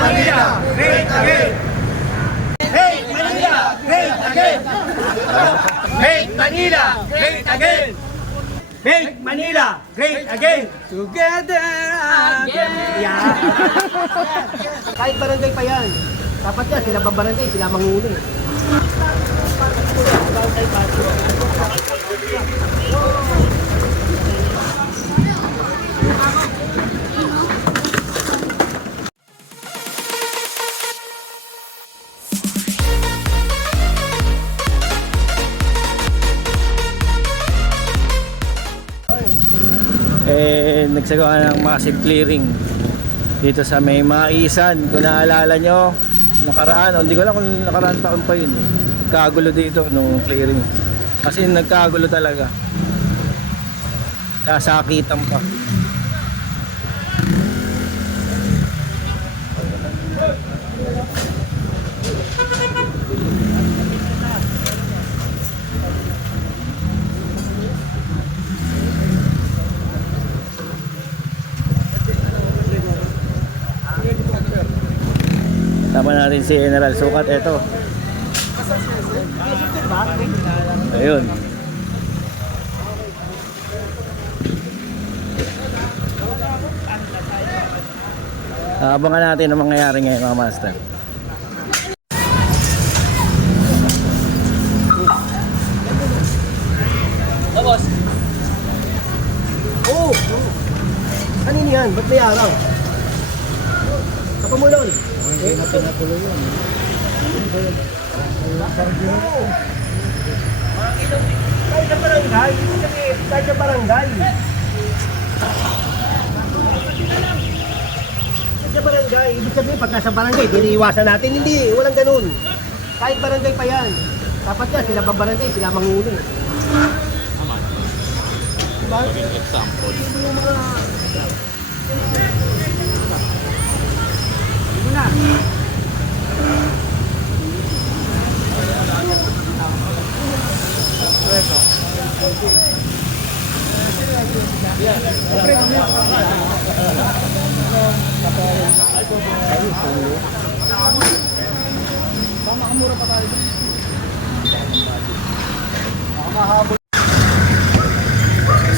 Manila, great again! Make Manila, great again! Make Manila, great again! Make Manila, great again! Together again! Yeah. Kahit barangay pa yan. Dapat yan, sila babarangay, sila manguli. Nagsagawa ng massive clearing dito sa may Maisan. Kung naalala nyo, nakaraan, hindi ko alam kung nakaraan taon pa yun kagulo dito nung clearing, kasi nagkagulo talaga, kasakitan pa. Tama natin si General Sukat. Ito, ayun, abangan natin ang mangyayari ngayon mga master. Boss. Oh! Ano yan? Ba't may araw? Kapamulon. Hindi na pinatuloy yun. Kahit sa barangay, kahit sa barangay. Kahit sa barangay, ibig sabihin pag nasa barangay, diniiwasan natin. Hindi, walang ganun. Kahit barangay pa yan. Dapat yan, sila babarangay, sila manguli. Diba? Example. Yung mga... Ito na.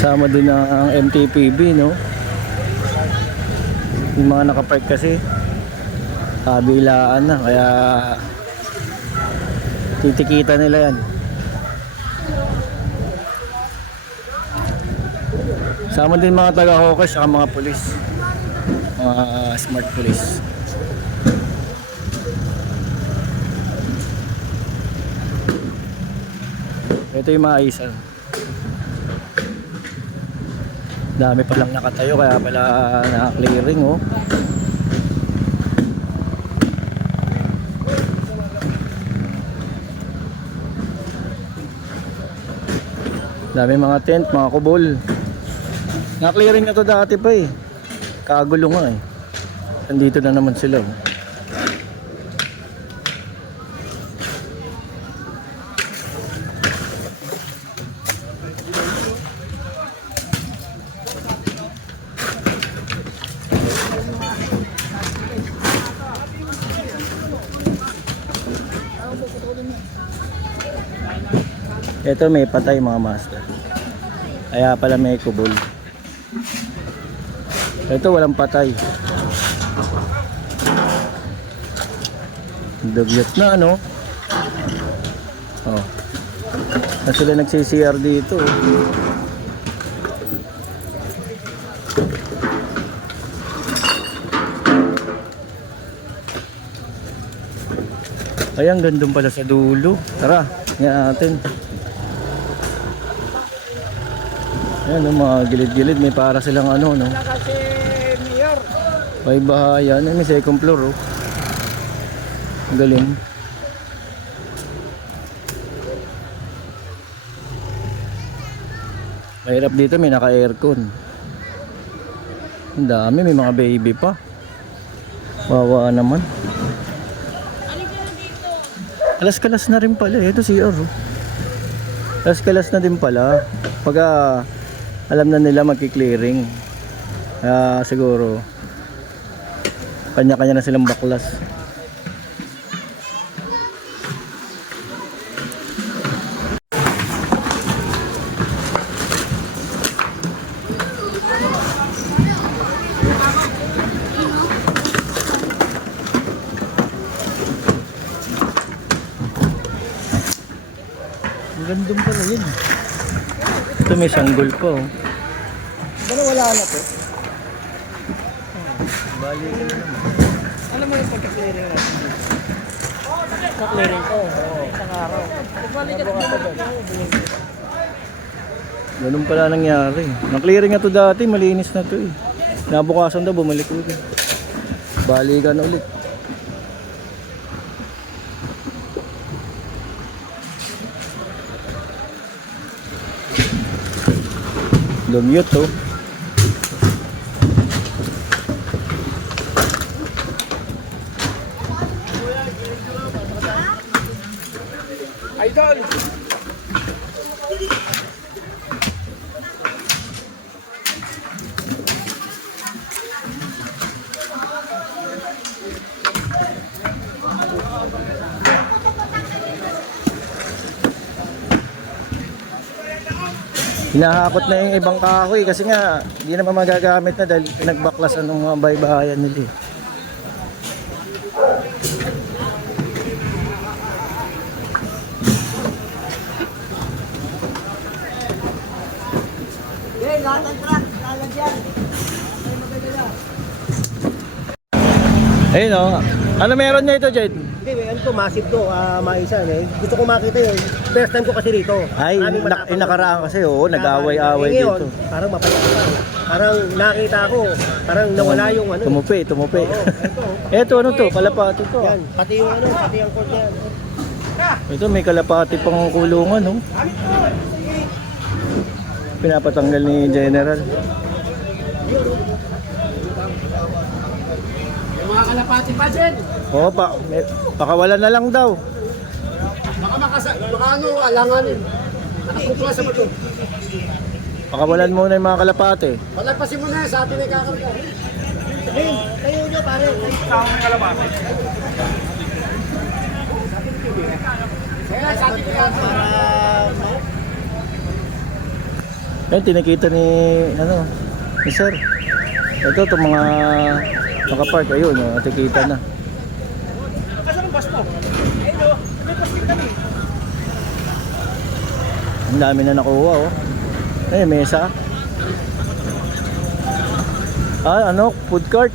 Sama din ang MTPB, no? Yung mga nakapark kasi kabilaan na, kaya titikita nila yan. Sama din mga taga-hawkers at mga pulis, mga smart police. Ito yung Maisan. Dami palang nakatayo, kaya pala naka-clearing, oh. Dami mga tent, mga kubol. Na-clearing na to dati pa eh. Kagulo nga eh. Nandito na naman sila, oh. Ito may patay mga master, kaya pala may kubol. Ito walang patay. Dugyot na, ano? Oh. Na sila nagsi-CR dito. Ayan, gandun pala sa dulo. Tara, tingnan natin. Ayan, mga gilid-gilid, may para silang ano, no? May bahayan, may second floor, oh. Galing. Mahirap dito, may naka-aircon. Ang dami, may mga baby pa. Wawa naman. Alas-kalas na rin pala, ito CR, oh. Alas-kalas na din pala. Pagka alam na nila magki-clearing, siguro Kanya-kanya na silang baklas. Ang gandong pala yun. Ito may sanggol pa oh. Bala wala na to. Bali ka na naman. Ano mo yung pagka-clearing natin dito? Pagka-clearing ko, isang araw. Bali ka na Ganun pala nangyari. Na-clearing na to dati, malinis na to eh. Nabukasan daw, bumalik ulit. Balikan ulit. Lumute to. Idol! Hinahakot na yung ibang kahoy kasi nga hindi naman magagamit na dahil pinagbaklasan ng mga baybayan nila eh. Lahat ng truck, lalagyan. Ayun o, ano meron niya ito Jed? Hindi, ano to, massive to, maisan eh. Gusto ko makita yun. First time ko kasi rito. Ay, nakaraan kasi oo, nag-away-away ngayon, dito. parang mapalala. Parang nakita ko, parang nawala yung ano. Tumupi, tumupi. Oo, ito. Ito ano to, kalapati to. Yan, pati yung ano, pati ang cord yan. Ito may kalapati pang kulungan oh. Pinapatanggal ni General. Yung mga kalapati pa dyan. Oo, pakawalan na lang daw. Baka ano, alanganin. Nakapukla sa bato. Pakawalan muna yung mga kalapati. Palagpasin mo na, sa atin ay kakarga. Sabihin, kayo nyo pare. Tao may kalapati. Kaya sa atin ay kakarga. Ayun, tinikita ni, ni Sir. Ito, itong mga nakapark, ayun, tinikita na. Kasan ang bus mo? Ayun o, may plastic kami. Ang dami na nakuha, oh. Ayun, mesa. Food cart.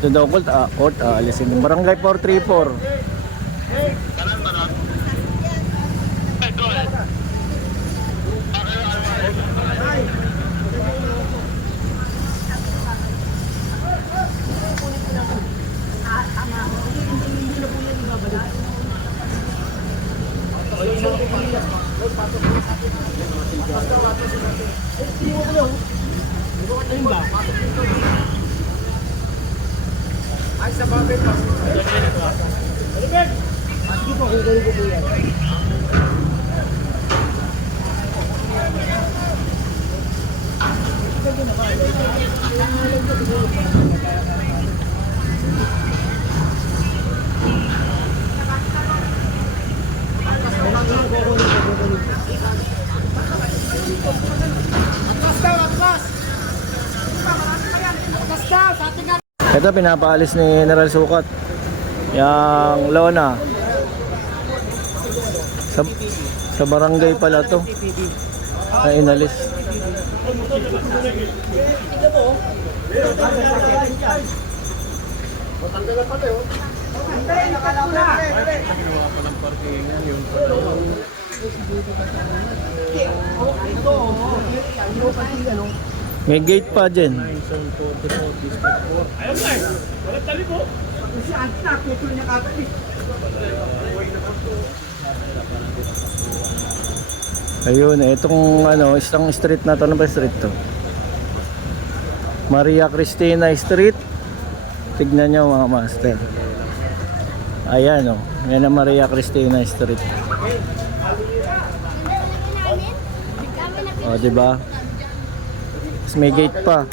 Ito daw, court, alisin. Barangay 434. Ay, sa babel pa. Sige po, kung gano'n po yan. Ito pinapaalis ni General Sukat yung lona sa barangay pala to na inalis. May gate pa dyan. Ayun na eh. Walang tali mo. Kasi anak, putol niya kagad eh. Ayun, itong isang street na to, ano ba street to? Maria Cristina Street. Tignan nyo mga master. Ayan yan ang Maria Cristina Street. O, diba? Tapos may gate pa.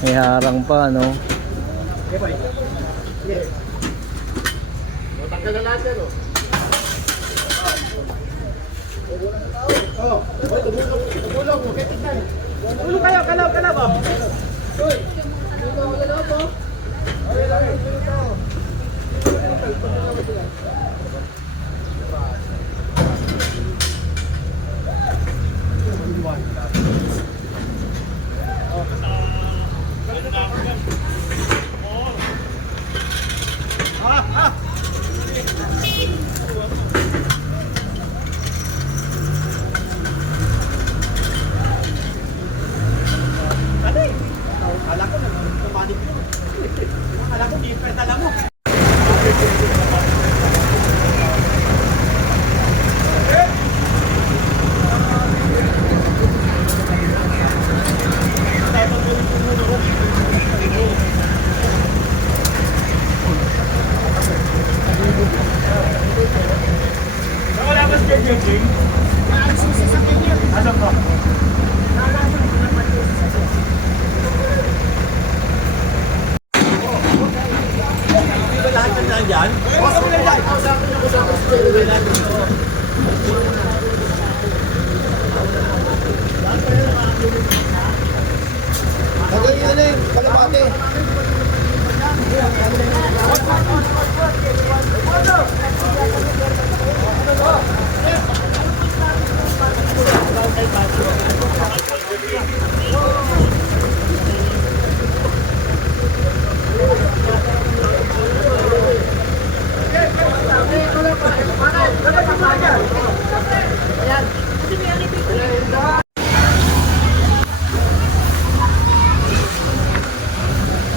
May harang pa, no? Tanggal na lahat yan, oh. Tumulong mo, kaya tignan. Tulong kayo, kalaw ba? Uy! Kalaw po.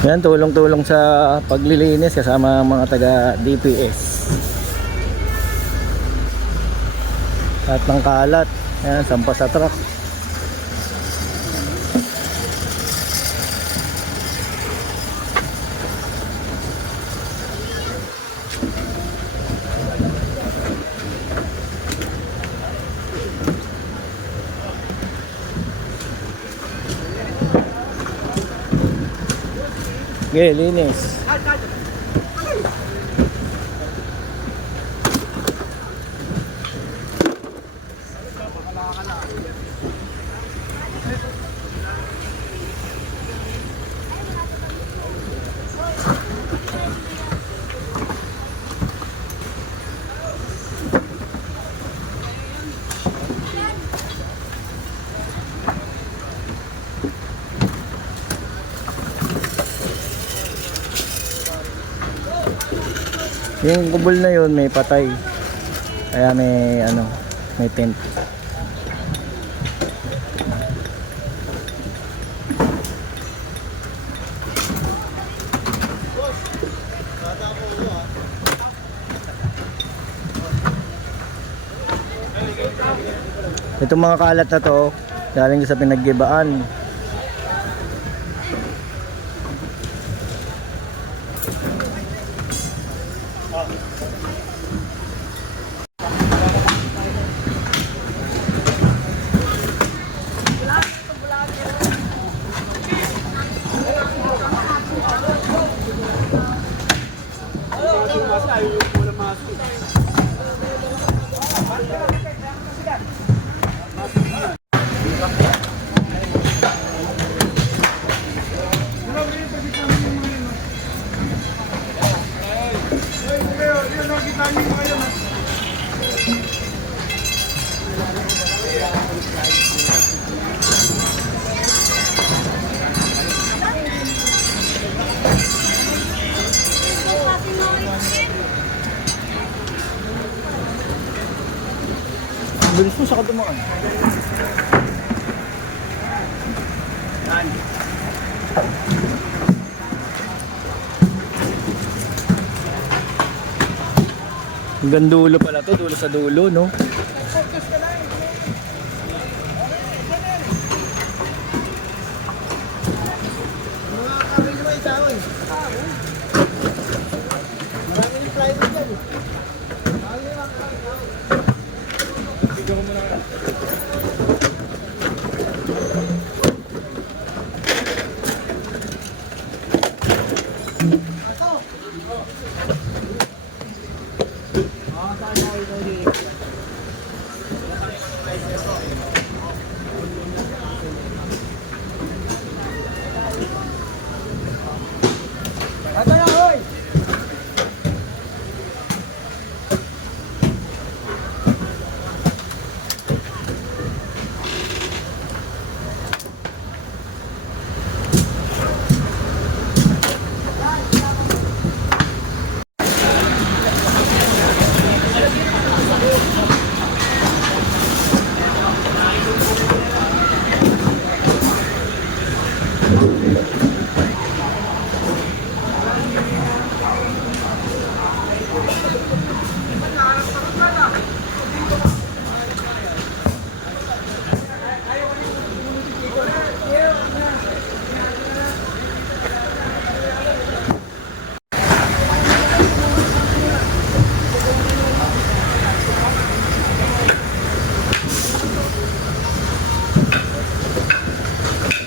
Yan, tulong-tulong sa paglilinis kasama mga taga DPS. At ng kalat, yan, sampa sa truck. Okay, linis. Yung kubol na yun may patay. Kaya may ano, may tent. Itong mga kalat na to, galing sa pinaggibaan. Bilis mo sa kadumaan. Hanggang dulo pala to, dulo sa dulo, no?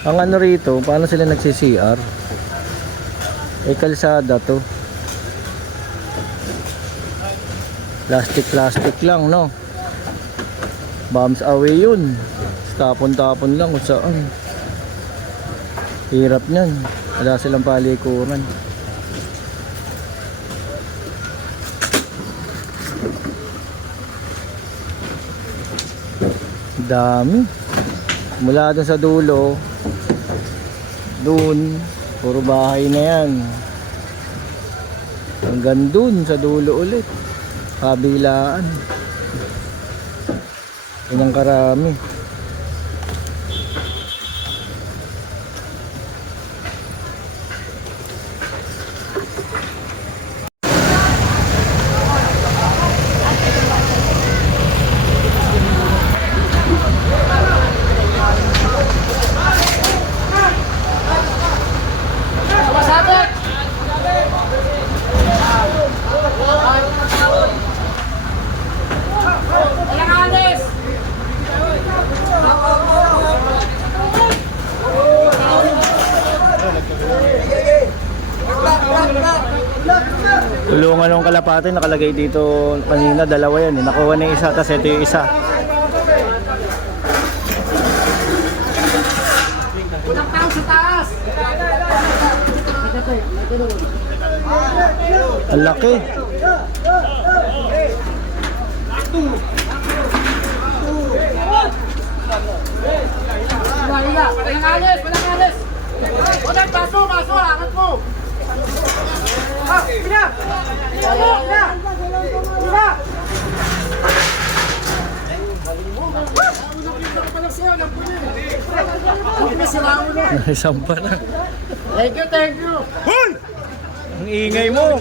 Ang ano rito, paano sila nagsi-CR? Eh, kalsada to. Plastic lang, no? Bombs away yun. Tapon-tapon lang kung saan. Hirap nyan. Wala silang palikuran. Dami. Mula dun sa dulo, dun, puro bahay na yan. Hanggang dun sa dulo ulit. Kabilaan. Yan ang karami. Tulungan ng kalapate nakalagay dito kanina, dalawa yan eh. Nakuha na yung isa, tas ito yung isa. Unang tao sa taas! Ang laki. Walang alis! Walang alis! Walang paso! Paso! Angat mo! Pina! Pina! Pina! Isang pa na. Thank you, thank you! Hoy! Ang ingay mo.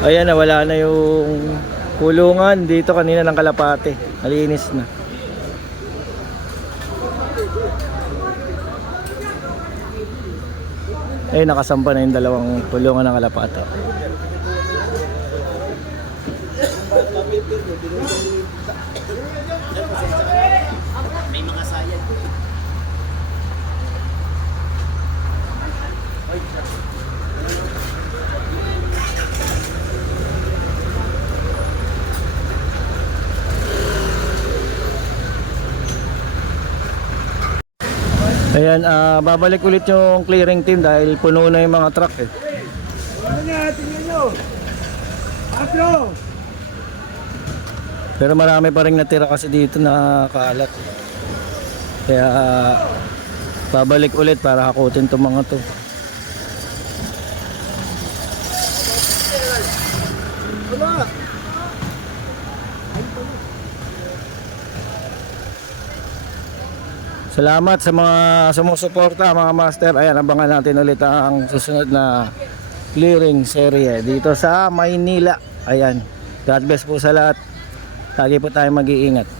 Ayan na, wala na yung kulungan dito kanina ng kalapate. Malinis na. Eh, nakasamba na yung dalawang kulungan ng kalapate. May mga sayad. Ayan, babalik ulit yung clearing team dahil puno na yung mga truck eh. Tingnan nyo! Atro! Pero marami pa rin natira kasi dito na kalat. Kaya babalik ulit para hakutin itong mga to. Salamat sa mga sumusuporta mga master. Ayan, abangan natin ulit ang susunod na clearing serye dito sa Maynila. Ayan, God bless po sa lahat. Lagi po tayo mag-iingat.